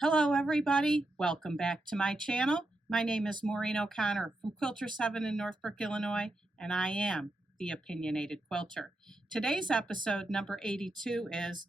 Hello everybody, welcome back to my channel. My name is Maureen O'Connor from Quilter 7 in Northbrook, Illinois, and I am the Opinionated Quilter. Today's episode number 82 is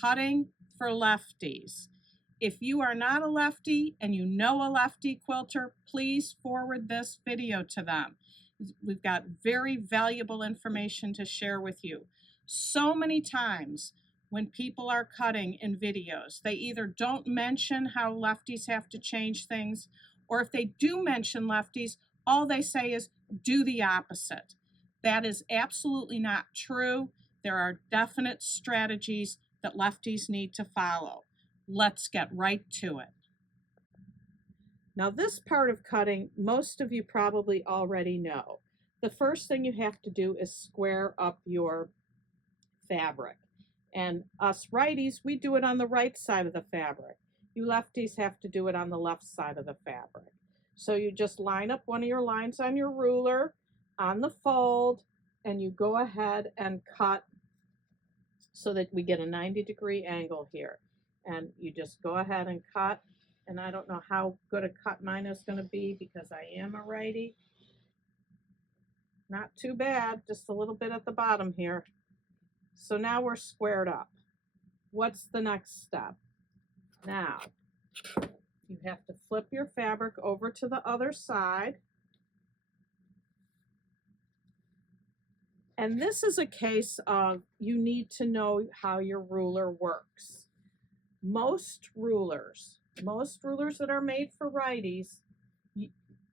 Cutting for Lefties. If you are not a lefty and you know a lefty quilter, please forward this video to them. We've got very valuable information to share with you. So many times when people are cutting in videos, they either don't mention how lefties have to change things, or if they do mention lefties, all they say is do the opposite. That is absolutely not true. There are definite strategies that lefties need to follow. Let's get right to it. Now, this part of cutting, most of you probably already know. The first thing you have to do is square up your fabric. And us righties, we do it on the right side of the fabric. You lefties have to do it on the left side of the fabric. So you just line up one of your lines on your ruler, on the fold, and you go ahead and cut so that we get a 90-degree angle here. And you just go ahead and cut. And I don't know how good a cut mine is going to be because I am a righty. Not too bad, just a little bit at the bottom here. So now we're squared up. What's the next step? Now, you have to flip your fabric over to the other side. And this is a case of you need to know how your ruler works. Most rulers that are made for righties,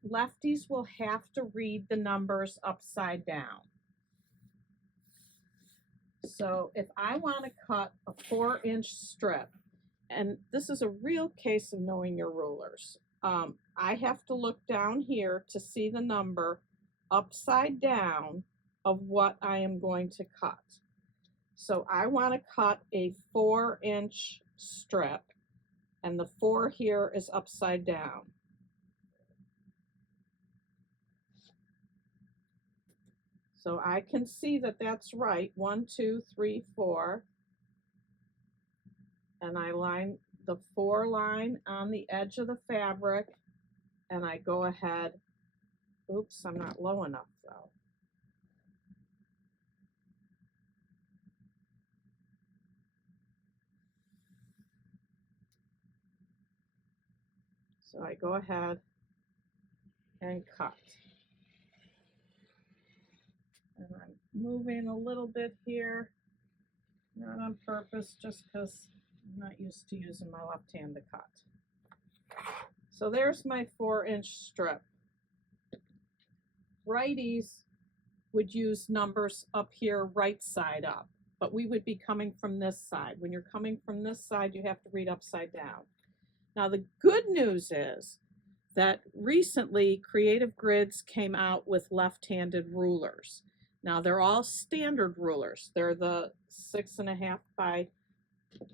lefties will have to read the numbers upside down. So if I want to cut a 4-inch strip, and this is a real case of knowing your rulers, I have to look down here to see the number upside down of what I am going to cut. So I want to cut a 4-inch strip, and the 4 here is upside down. So I can see that that's right, 1, 2, 3, 4. And I line the 4 line on the edge of the fabric, and I go ahead. Oops, I'm not low enough though. So I go ahead and cut. And I'm moving a little bit here, not on purpose, just because I'm not used to using my left hand to cut. So there's my 4-inch strip. Righties would use numbers up here right side up, but we would be coming from this side. When you're coming from this side, you have to read upside down. Now the good news is that recently Creative Grids came out with left-handed rulers. Now they're all standard rulers. They're the 6.5 by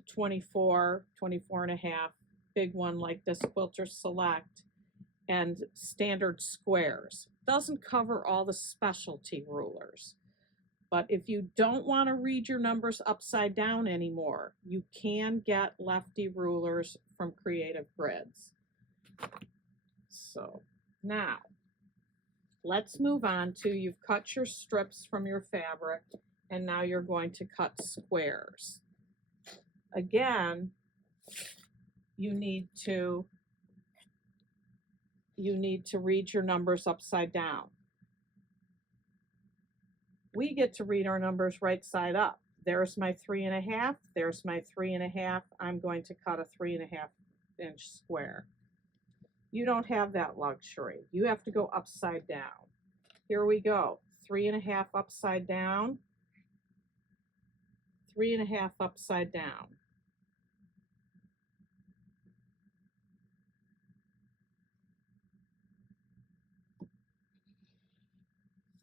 24, 24.5, big one like this Quilter Select, and standard squares. Doesn't cover all the specialty rulers. But if you don't want to read your numbers upside down anymore, you can get lefty rulers from Creative Grids. So now, let's move on to, you've cut your strips from your fabric, and now you're going to cut squares. Again, you need to read your numbers upside down. We get to read our numbers right side up. There's my 3.5, there's my 3.5. I'm going to cut a 3.5-inch square. You don't have that luxury. You have to go upside down. Here we go. 3.5 upside down, 3.5 upside down.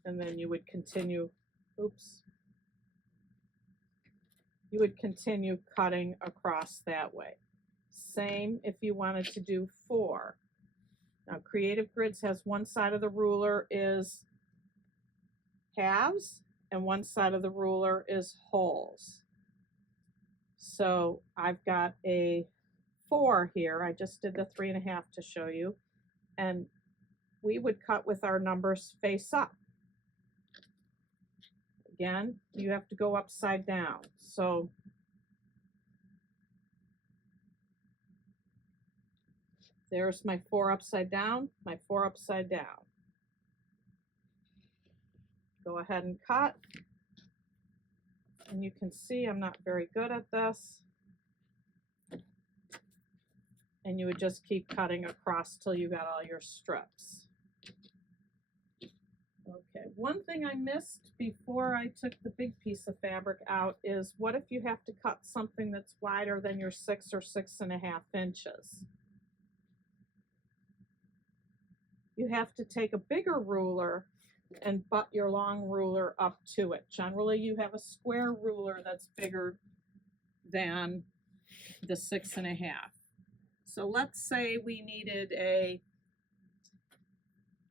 And then you would continue, you would continue cutting across that way. Same if you wanted to do 4. Now Creative Grids has one side of the ruler is halves and one side of the ruler is wholes. So I've got a 4 here. I just did the 3.5 to show you. And we would cut with our numbers face up. Again, you have to go upside down. So there's my 4 upside down, my 4 upside down. Go ahead and cut. And you can see I'm not very good at this. And you would just keep cutting across till you got all your strips. Okay, one thing I missed before I took the big piece of fabric out is, what if you have to cut something that's wider than your 6 or 6.5 inches? You have to take a bigger ruler and butt your long ruler up to it. Generally, you have a square ruler that's bigger than the 6.5. So let's say we needed a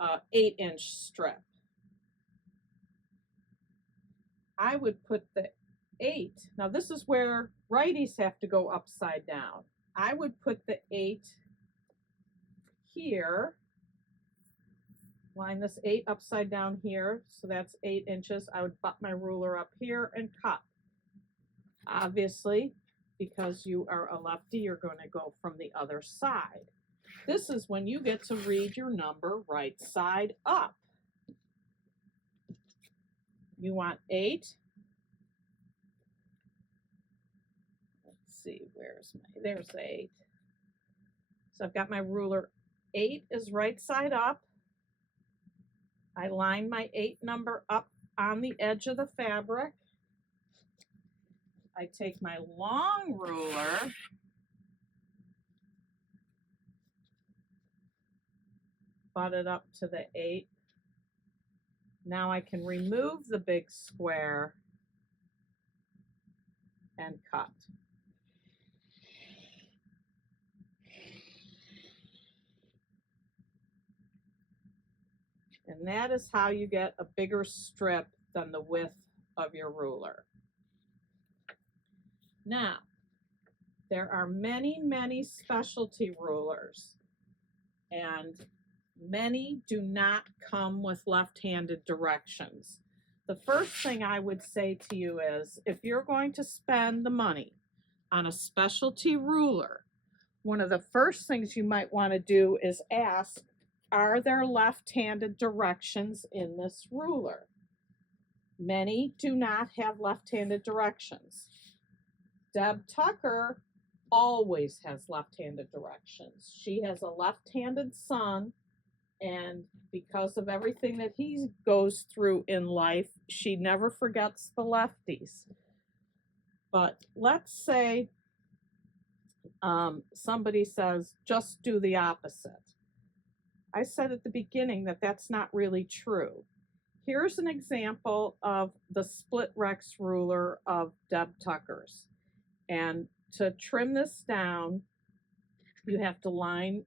8-inch strip. I would put the 8, now this is where righties have to go upside down. I would put the 8 here, line this 8 upside down here, so that's 8 inches. I would butt my ruler up here and cut. Obviously, because you are a lefty, you're going to go from the other side. This is when you get to read your number right side up. You want 8. Let's see, there's 8. So I've got my ruler. 8 is right side up. I line my 8 number up on the edge of the fabric. I take my long ruler, butt it up to the 8. Now I can remove the big square and cut. And that is how you get a bigger strip than the width of your ruler. Now, there are many, many specialty rulers, and many do not come with left-handed directions. The first thing I would say to you is, if you're going to spend the money on a specialty ruler, one of the first things you might want to do is ask, are there left-handed directions in this ruler? Many do not have left-handed directions. Deb Tucker always has left-handed directions. She has a left-handed son, and because of everything that he goes through in life, she never forgets the lefties. But let's say somebody says, just do the opposite. I said at the beginning that that's not really true. Here's an example of the split Rex ruler of Deb Tucker's. And to trim this down, you have to line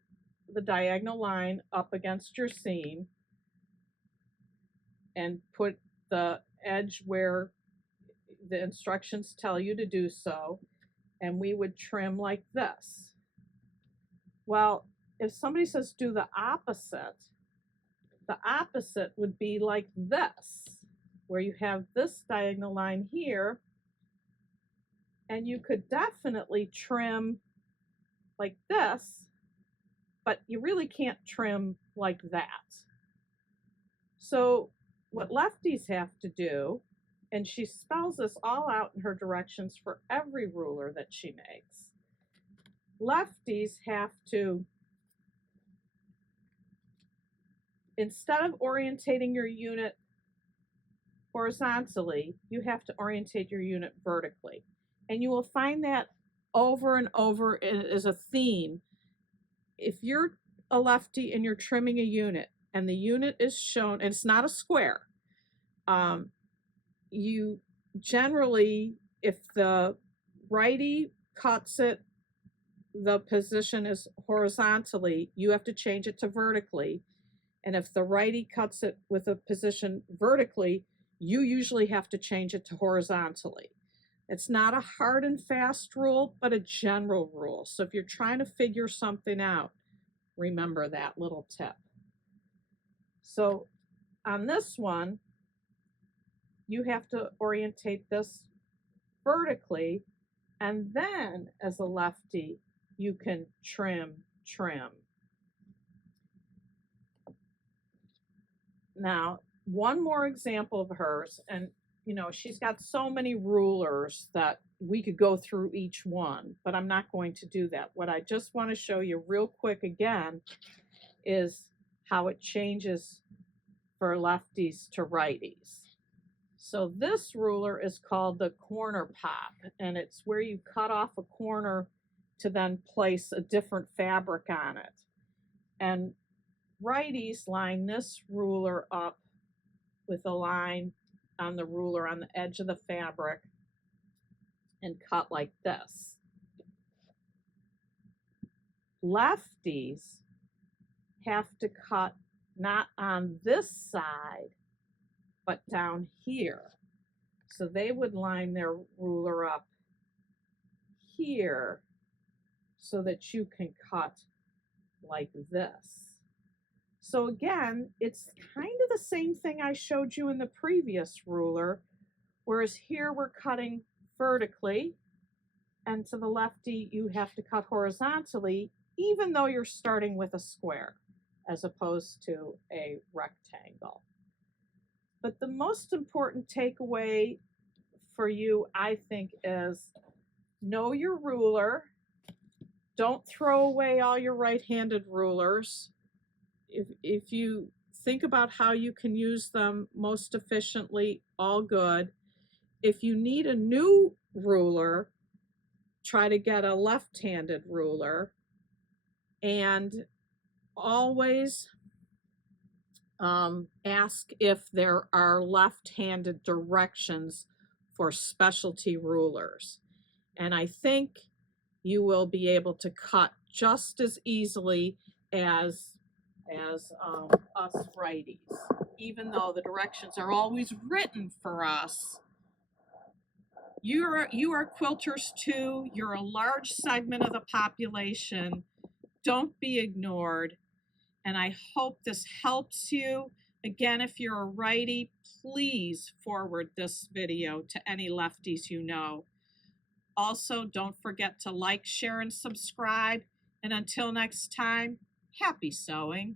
the diagonal line up against your seam and put the edge where the instructions tell you to do so, and we would trim like this. Well, if somebody says do the opposite would be like this, where you have this diagonal line here, and you could definitely trim like this, but you really can't trim like that. So what lefties have to do, and she spells this all out in her directions for every ruler that she makes, lefties have to, instead of orientating your unit horizontally, you have to orientate your unit vertically. And you will find that over and over as a theme. If you're a lefty and you're trimming a unit and the unit is shown, and it's not a square, you generally, if the righty cuts it, the position is horizontally, you have to change it to vertically. And if the righty cuts it with a position vertically, you usually have to change it to horizontally. It's not a hard and fast rule, but a general rule. So if you're trying to figure something out, remember that little tip. So on this one, you have to orientate this vertically, and then as a lefty, you can trim. Now, one more example of hers, and you know, she's got so many rulers that we could go through each one, but I'm not going to do that. What I just want to show you real quick again is how it changes for lefties to righties. So this ruler is called the corner pop, and it's where you cut off a corner to then place a different fabric on it. And righties line this ruler up with a line on the ruler on the edge of the fabric and cut like this. Lefties have to cut not on this side, but down here. So they would line their ruler up here so that you can cut like this. So again, it's kind of the same thing I showed you in the previous ruler, whereas here we're cutting vertically, and to the lefty you have to cut horizontally, even though you're starting with a square as opposed to a rectangle. But the most important takeaway for you, I think, is know your ruler. Don't throw away all your right-handed rulers. If you think about how you can use them most efficiently, all good. If you need a new ruler, try to get a left-handed ruler, and always ask if there are left-handed directions for specialty rulers. And I think you will be able to cut just as easily as us righties. Even though the directions are always written for us, you are quilters too. You're a large segment of the population. Don't be ignored. And I hope this helps you. Again, if you're a righty, please forward this video to any lefties you know. Also, don't forget to like, share, and subscribe. And until next time, happy sewing.